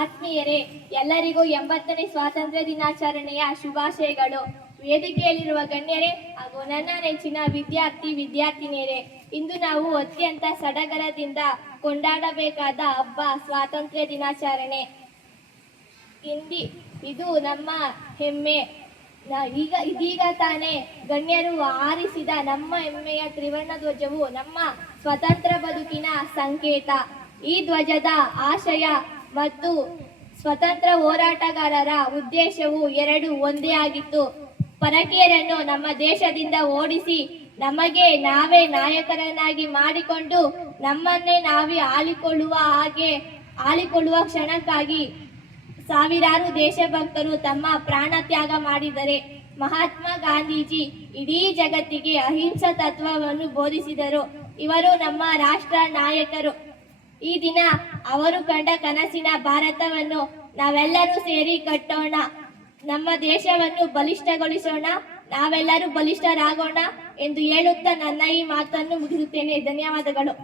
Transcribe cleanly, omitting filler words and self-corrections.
ಆತ್ಮೀಯರೇ, ಎಲ್ಲರಿಗೂ 80ನೇ ಸ್ವಾತಂತ್ರ್ಯ ದಿನಾಚರಣೆಯ ಶುಭಾಶಯಗಳು. ವೇದಿಕೆಯಲ್ಲಿರುವ ಗಣ್ಯರೇ ಹಾಗೂ ನನ್ನ ನೆಚ್ಚಿನ ವಿದ್ಯಾರ್ಥಿನಿಯರೇ, ಇಂದು ನಾವು ಅತ್ಯಂತ ಸಡಗರದಿಂದ ಕೊಂಡಾಡಬೇಕಾದ ಹಬ್ಬ ಸ್ವಾತಂತ್ರ್ಯ ದಿನಾಚರಣೆ. ಇದು ನಮ್ಮ ಹೆಮ್ಮೆ. ಇದೀಗ ತಾನೇ ಗಣ್ಯರು ಆರಿಸಿದ ನಮ್ಮ ಹೆಮ್ಮೆಯ ತ್ರಿವರ್ಣ ಧ್ವಜವು ನಮ್ಮ ಸ್ವತಂತ್ರ ಬದುಕಿನ ಸಂಕೇತ. ಈ ಧ್ವಜದ ಆಶಯ ಮತ್ತು ಸ್ವತಂತ್ರ ಹೋರಾಟಗಾರರ ಉದ್ದೇಶವು ಎರಡು ಒಂದೇ ಆಗಿತ್ತು. ಪರಕೀಯರನ್ನು ನಮ್ಮ ದೇಶದಿಂದ ಓಡಿಸಿ ನಮಗೆ ನಾವೇ ನಾಯಕರನ್ನಾಗಿ ಮಾಡಿಕೊಂಡು ನಮ್ಮನ್ನೇ ನಾವೇ ಆಳಿಕೊಳ್ಳುವ ಕ್ಷಣಕ್ಕಾಗಿ ಸಾವಿರಾರು ದೇಶಭಕ್ತರು ತಮ್ಮ ಪ್ರಾಣ ತ್ಯಾಗ ಮಾಡಿದರೆ. ಮಹಾತ್ಮ ಗಾಂಧೀಜಿ ಇಡೀ ಜಗತ್ತಿಗೆ ಅಹಿಂಸಾ ತತ್ವವನ್ನು ಬೋಧಿಸಿದರು. ಇವರು ನಮ್ಮ ರಾಷ್ಟ್ರ ನಾಯಕರು. ಈ ದಿನ ಅವರು ಕಂಡ ಕನಸಿನ ಭಾರತವನ್ನು ನಾವೆಲ್ಲರೂ ಸೇರಿ ಕಟ್ಟೋಣ. ನಮ್ಮ ದೇಶವನ್ನು ಬಲಿಷ್ಠಗೊಳಿಸೋಣ. ನಾವೆಲ್ಲರೂ ಬಲಿಷ್ಠರಾಗೋಣ ಎಂದು ಹೇಳುತ್ತಾ ನನ್ನ ಈ ಮಾತನ್ನು ಮುಗಿಸುತ್ತೇನೆ. ಧನ್ಯವಾದಗಳು.